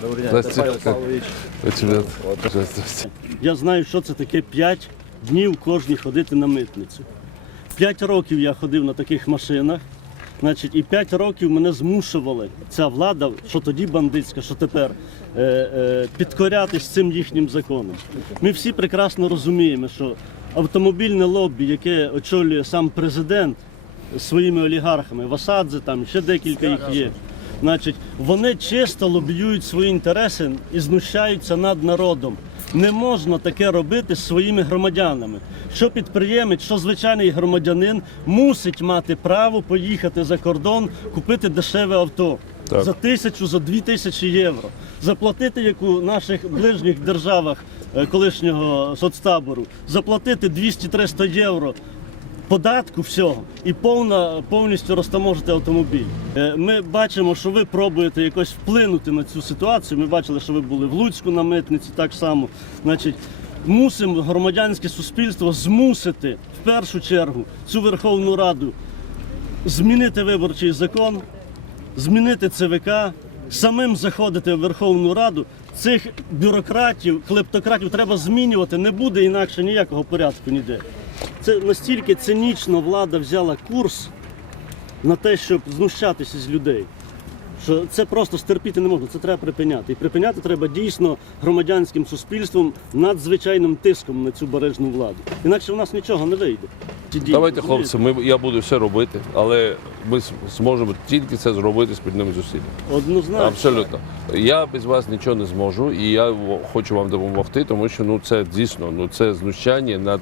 Здравствуйте. Ребят. Здравствуйте. Я знаю, що це таке 5 днів кожній ходити на митницю. 5 років я ходив на таких машинах. Значить, і 5 років мене змушували ця влада, що тоді бандитська, що тепер, е, е, підкорятись цим їхнім законам. Ми всі прекрасно розуміємо, що автомобільне лоббі, яке очолює сам президент своїми олігархами, Васадзе, там ще декілька їх є. Значить, вони чисто лобіюють свої інтереси і знущаються над народом. Не можна таке робити з своїми громадянами. Що підприємець, що звичайний громадянин мусить мати право поїхати за кордон, купити дешеве авто за тисячу, за дві тисячі євро, заплатити як у наших ближніх державах е, колишнього соцтабору, заплатити 200-300 євро податку всього і повна, повністю розтаможити автомобіль. Е, Ми бачимо, що ви пробуєте якось вплинути на цю ситуацію. Ми бачили, що ви були в Луцьку на митниці, так само. Значить, мусимо громадянське суспільство змусити в першу чергу цю Верховну Раду змінити виборчий закон, змінити ЦВК, самим заходити в Верховну Раду. Цих бюрократів, клептократів треба змінювати. Не буде інакше ніякого порядку ніде. Це настільки цинічно влада взяла курс на те, щоб знущатися з людей. Що це просто стерпіти не можна, це треба припиняти. І припиняти треба дійсно громадянським суспільством надзвичайним тиском на цю бережну владу. Інакше в нас нічого не вийде. Ці дії, Давайте, хлопці, ми, я буду все робити, але ми зможемо тільки це зробити спільними зусиллями. Однозначно. Абсолютно. Я без вас нічого не зможу, і я хочу вам допомогти, тому що ну це дійсно ну це знущання над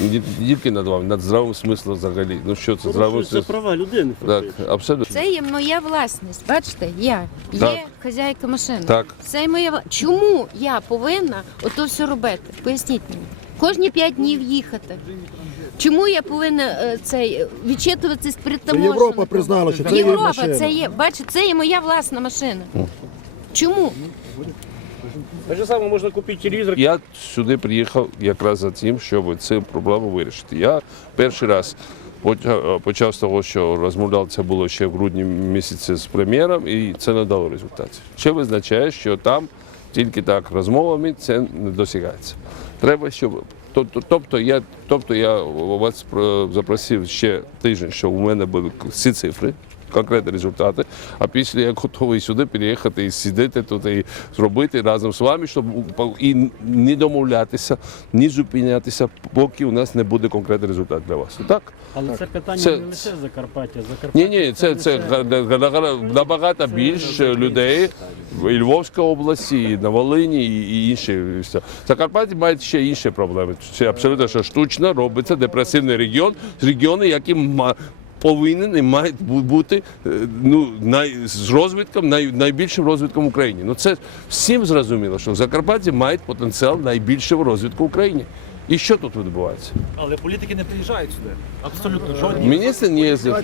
не тільки над вами, над здравим смислом взагалі. Ну що це здравим смислом? права людини. Так, фактично. абсолютно. Це є моя власність. Бачите, я Так. є хазяйка машини. Так. Це моя Чому я повинна ото все робити? Поясніть мені. Кожні п'ять днів їхати. Чому я повинна е, цей відчитуватись перед Це таможенником? Європа признала, що це є Європа, машина. це є. Бачите, це є моя власна машина. Чому? Так же само можна купити телевізор. Я сюди приїхав якраз за тим, щоб цю проблему вирішити. Я перший раз почав- почав з того, що розмовляв, це було ще в грудні місяці з прем'єром, і це не дало результатів. Ще визначає, що там тільки так розмовами це не досягається. Треба, щоб тобто, я, тобто я вас запросив ще тиждень, щоб у мене були всі цифри. Конкретні результати, а після я готовий сюди переїхати і сидіти тут і зробити разом з вами, щоб і не домовлятися, не зупинятися, поки у нас не буде конкретний результат для вас. Так? Але це питання Це- не лише Закарпаття. Закарпаття Ні, ні, це, це га- набагато більше людей в Львовській області, і на Волині і, інші місця. Закарпаття має ще інші проблеми. Це абсолютно штучно робиться депресивний регіон, регіони, які повинен і мають бути е, ну, най, з розвитком, най, найбільшим розвитком в Україні. Ну це всім зрозуміло, що Закарпаття має потенціал найбільшого розвитку в Україні. І що тут відбувається? Але політики не приїжджають сюди. Абсолютно жодні. Міністр не їздив.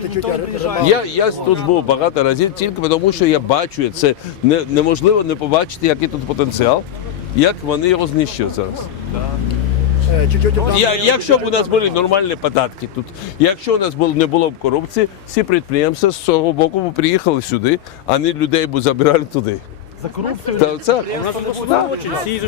Я, я тут був багато разів тільки тому, що я бачу це не, неможливо не побачити, який тут потенціал, як вони його знищують зараз. Е, чуть-чуть Я, якщо б у нас були нормальні податки тут, якщо у нас було, не було б корупції, всі підприємства з цього боку б приїхали сюди, а не людей б забирали туди. За корупцію. Та, це, всі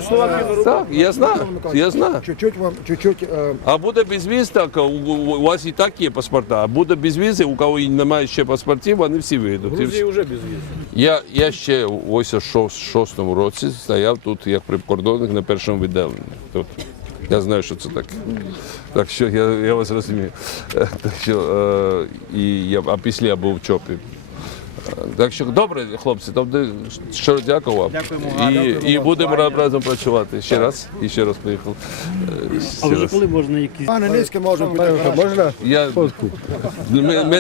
так, я знаю, я знаю. Чуть-чуть вам, чуть-чуть, е, А буде безвіз, так у, у, у вас і так є паспорта, а буде безвіз, у кого і немає ще паспортів, вони всі вийдуть. І Грузії вже без віз. Я, я ще ось у шо- шостому році стояв тут як прикордонник на першому віддаленні. Тут. Я знаю, що це таке. Так що я, я вас розумію. Е, Так що, е, і я, а після я був в ЧОПі. Е, Так що добре, хлопці, тобто щиро дякую вам. І, і будемо разом працювати. Ще раз. І ще раз приїхав. Е, ще А вже коли можна якісь пане низьке можемо піти. Можна? Я,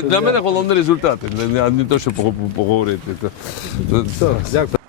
для мене головне результати, а не те, що поговорити. Це- Дякую.